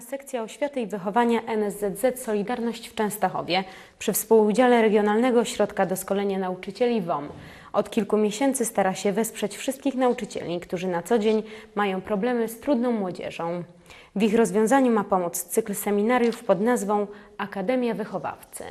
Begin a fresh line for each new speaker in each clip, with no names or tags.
Sekcja Oświaty i Wychowania NSZZ Solidarność w Częstochowie przy współudziale Regionalnego Ośrodka Doskonalenia Nauczycieli WOM od kilku miesięcy stara się wesprzeć wszystkich nauczycieli, którzy na co dzień mają problemy z trudną młodzieżą. W ich rozwiązaniu ma pomóc cykl seminariów pod nazwą Akademia Wychowawcy.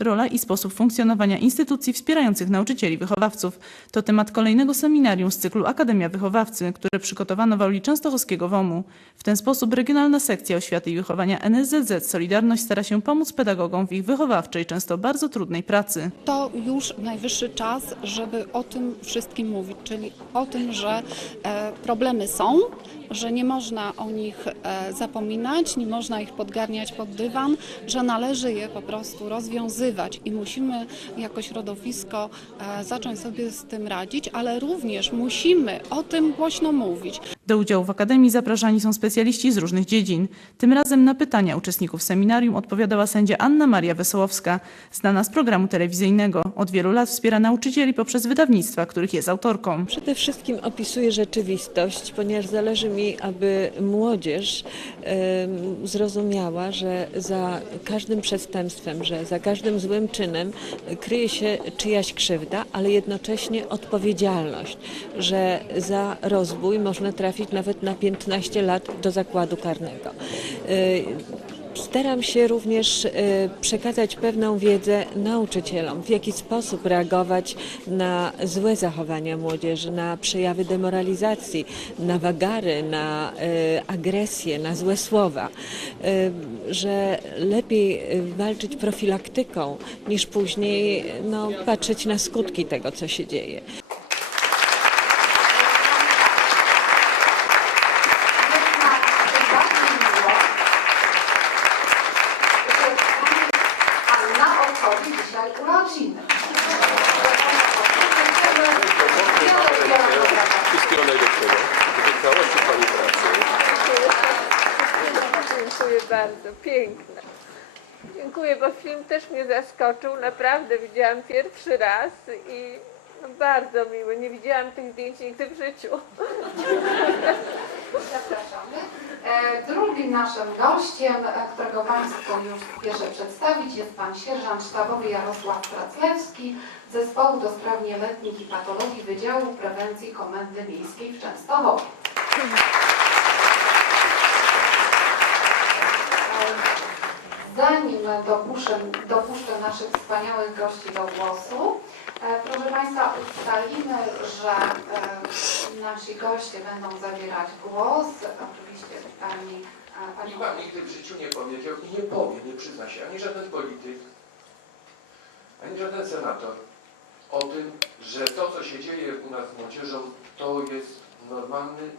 Rola i sposób funkcjonowania instytucji wspierających nauczycieli wychowawców to temat kolejnego seminarium z cyklu Akademia Wychowawcy, które przygotowano w auli Częstochowskiego WOM-u. W ten sposób Regionalna Sekcja Oświaty i Wychowania NSZZ Solidarność stara się pomóc pedagogom w ich wychowawczej, często bardzo trudnej pracy.
to już najwyższy czas, żeby o tym wszystkim mówić, czyli o tym, że e, problemy są, że nie można o nich e, zapominać, nie można ich podgarniać pod dywan, że należy je po prostu rozwiązywać i musimy jako środowisko e, zacząć sobie z tym radzić, ale również musimy o tym głośno mówić.
Do udziału w Akademii zapraszani są specjaliści z różnych dziedzin. Tym razem na pytania uczestników seminarium odpowiadała sędzia Anna Maria Wesołowska, znana z programu telewizyjnego. Od wielu lat wspiera nauczycieli poprzez wydawnictwa, których jest autorką.
Przede wszystkim opisuję rzeczywistość, ponieważ zależy mi, aby młodzież zrozumiała, że za każdym przestępstwem, że za każdym złym czynem kryje się czyjaś krzywda, ale jednocześnie odpowiedzialność, że za rozbój można trafić nawet na 15 lat do zakładu karnego. Y, Staram się również e, przekazać pewną wiedzę nauczycielom, w jaki sposób reagować na złe zachowania młodzieży, na przejawy demoralizacji, na wagary, na e, agresję, na złe słowa, że lepiej walczyć profilaktyką niż później no, patrzeć na skutki tego, co się dzieje.
Dzisiaj urodziny.
Wszystkiego najlepszego. Wytrwałości Pani pracy.
Dziękuję bardzo, piękne. Dziękuję, bo film też mnie zaskoczył. Naprawdę widziałam pierwszy raz i no bardzo miły. Nie widziałam tych zdjęć nigdy w życiu.
Zapraszamy. E, Drugim naszym gościem, e, którego Państwu już spieszę przedstawić, jest Pan Sierżant Sztabowy Jarosław Praclewski z Zespołu do Spraw Nieletnich i Patologii Wydziału Prewencji Komendy Miejskiej w Częstochowie. Zanim dopuszczę, dopuszczę naszych wspaniałych gości do głosu, e, proszę Państwa, ustalimy, że nasi goście będą zabierać głos. Oczywiście Pani, pani
Nikt nigdy w życiu nie powiedział i nie powie, nie przyzna się ani żaden polityk, ani żaden senator o tym, że to, co się dzieje u nas z młodzieżą, to jest normalny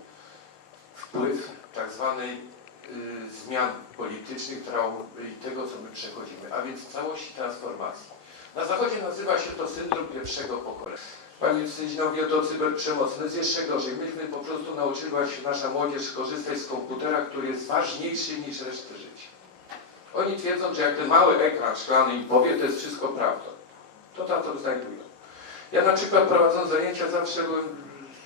wpływ tak zwanej y, zmian politycznych, traumy i tego, co my przechodzimy, a więc całości transformacji. Na Zachodzie nazywa się to syndrom pierwszego pokolenia. Pani sędzia mówi o to cyberprzemocy. No jest jeszcze gorzej. Myśmy po prostu nauczyła się nasza młodzież korzystać z komputera, który jest ważniejszy niż resztę życia. Oni twierdzą, że jak ten mały ekran szklany im powie, to jest wszystko prawda. To tam to znajdują. Ja na przykład prowadząc zajęcia zawsze byłem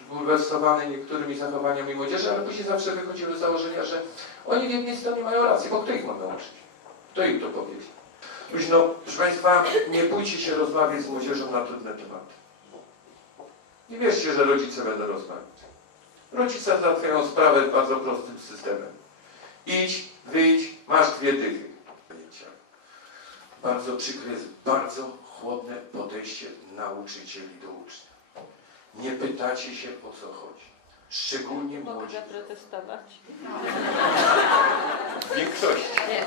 zbulwersowany niektórymi zachowaniami młodzieży, ale później zawsze wychodziły z założenia, że oni w jednej stronie mają rację, bo kto ich ma nauczyć? Kto im to powiedział? Luźno, proszę Państwa, nie bójcie się rozmawiać z młodzieżą na trudne tematy. Nie wierzcie, że rodzice będą rozmawiać. Rodzice załatwiają sprawę bardzo prostym systemem. Idź, wyjdź, masz dwie dychy. Bardzo przykre jest bardzo chłodne podejście nauczycieli do uczniów. Nie pytacie się o co chodzi. Szczególnie
Mogę
młodzi.
zaprotestować?
W większości.
Nie.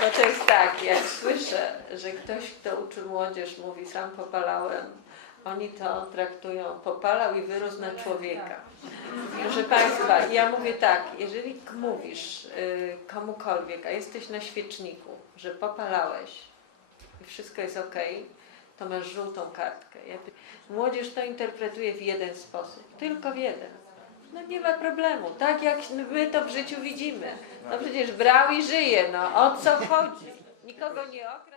Bo to jest tak, jak słyszę, że ktoś, kto uczy młodzież, mówi sam popalałem, oni to traktują, popalał i wyrósł na człowieka. Proszę Państwa, ja mówię tak, jeżeli mówisz y, komukolwiek, a jesteś na świeczniku, że popalałeś i wszystko jest ok, to masz żółtą kartkę. Ja, młodzież to interpretuje w jeden sposób, tylko w jeden. No nie ma problemu, tak jak my to w życiu widzimy. No przecież brał i żyje, no o co chodzi? Nikogo nie okradł.